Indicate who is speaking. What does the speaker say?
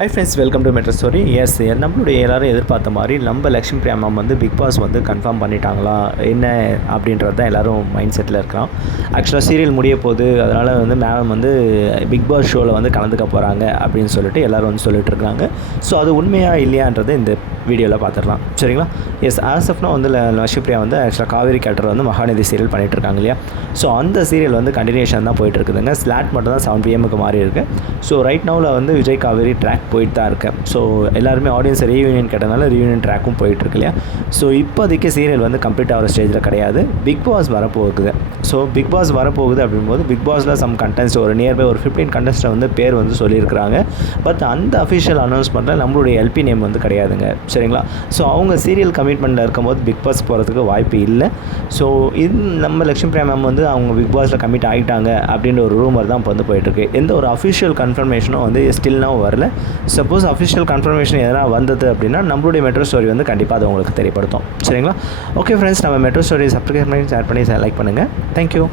Speaker 1: Hi friends welcome to Metro Story S நம்மளுடைய எல்லாரும் எதிர்பார்த்த மாதிரி நம்ம லக்ஷ்மி பிரியா மேம் வந்து பிக் பாஸ் வந்து கன்ஃபார்ம் பண்ணிட்டாங்களா? என்ன அப்படின்றது தான் எல்லோரும் மைண்ட் செட்டில் இருக்கலாம். ஆக்சுவலாக சீரியல் முடிய போது அதனால் வந்து மேம் வந்து பிக் பாஸ் ஷோவில் வந்து கலந்துக்க போகிறாங்க அப்படின்னு சொல்லிட்டு எல்லோரும் வந்து சொல்லிட்டு இருக்காங்க. ஸோ அது உண்மையாக இல்லையான்றது இந்த வீடியோவில் பார்த்துடலாம். சரிங்களா? எஸ் ஆஸ் அஃப்னா வந்து லக்ஷ்மி பிரியா வந்து ஆக்சுவலாக காவேரி கேட்டர் வந்து மகாநதி சீரியல் பண்ணிட்டு இருக்காங்க இல்லையா? ஸோ அந்த சீரியல் வந்து கண்டினியூஷன் தான் போயிட்டு இருக்குதுங்க. ஸ்லாட் மட்டும் தான் செவன் பிஎம்முக்கு மாறி இருக்குது ஸோ ரைட் நவுவில் வந்து விஜய் காவேரி ட்ராக் போயிட்டு தான் இருக்கேன். ஸோ எல்லாருமே ஆடியன்ஸ் ரீயூனியன் கேட்டனால ரீயூனியன் ட்ராக்கும் போயிட்டுருக்கு இல்லையா? ஸோ இப்போதைக்கு சீரியல் வந்து கம்ப்ளீட் ஆகிற ஸ்டேஜில் கிடையாது. பிக் பாஸ் வரப்போகுது. ஸோ பிக் பாஸ் வரப்போகுது அப்படிங்கும்போது பிக் பாஸில் சம் கண்டென்ட்ஸ் ஒரு நியர்பை ஒரு ஃபிஃப்டீன் கண்டென்ட்ஸில் வந்து பேர் வந்து சொல்லியிருக்கிறாங்க. பட் அந்த அஃபிஷியல் அனௌன்ஸ்மெண்ட்டில் நம்மளுடைய எல்பி நேம் வந்து கிடையாதுங்க. சரிங்களா? ஸோ அவங்க சீரியல் கமிட்மெண்ட்டில் இருக்கும்போது பிக் பாஸ் போகிறதுக்கு வாய்ப்பு இல்லை. ஸோ இது நம்ம லக்ஷ்மி பிரியா மேம் வந்து அவங்க பிக் பாஸில் கமிட் ஆகிட்டாங்க அப்படின்ற ஒரு ரூமர் தான் இப்போ வந்து போயிட்டுருக்கு. எந்த ஒரு அஃபிஷியல் கன்ஃபர்மேஷனும் வந்து ஸ்டில்னாவும் வரல. சப்போஸ் அஃபிஷியல் கன்ஃபர்மேஷன் எதனா வந்தது அப்படின்னா நம்மளுடைய மெட்ரோ ஸ்டோரி வந்து கண்டிப்பாக அது உங்களுக்கு தெரியப்படுத்தும். சரிங்களா? ஓகே ஃப்ரெண்ட்ஸ் நம்ம மெட்ரோ ஸ்டோரி சப்ஸ்கிரைப் பண்ணி ஷேர் பண்ணி லைக் பண்ணுங்கள் தேங்க்யூ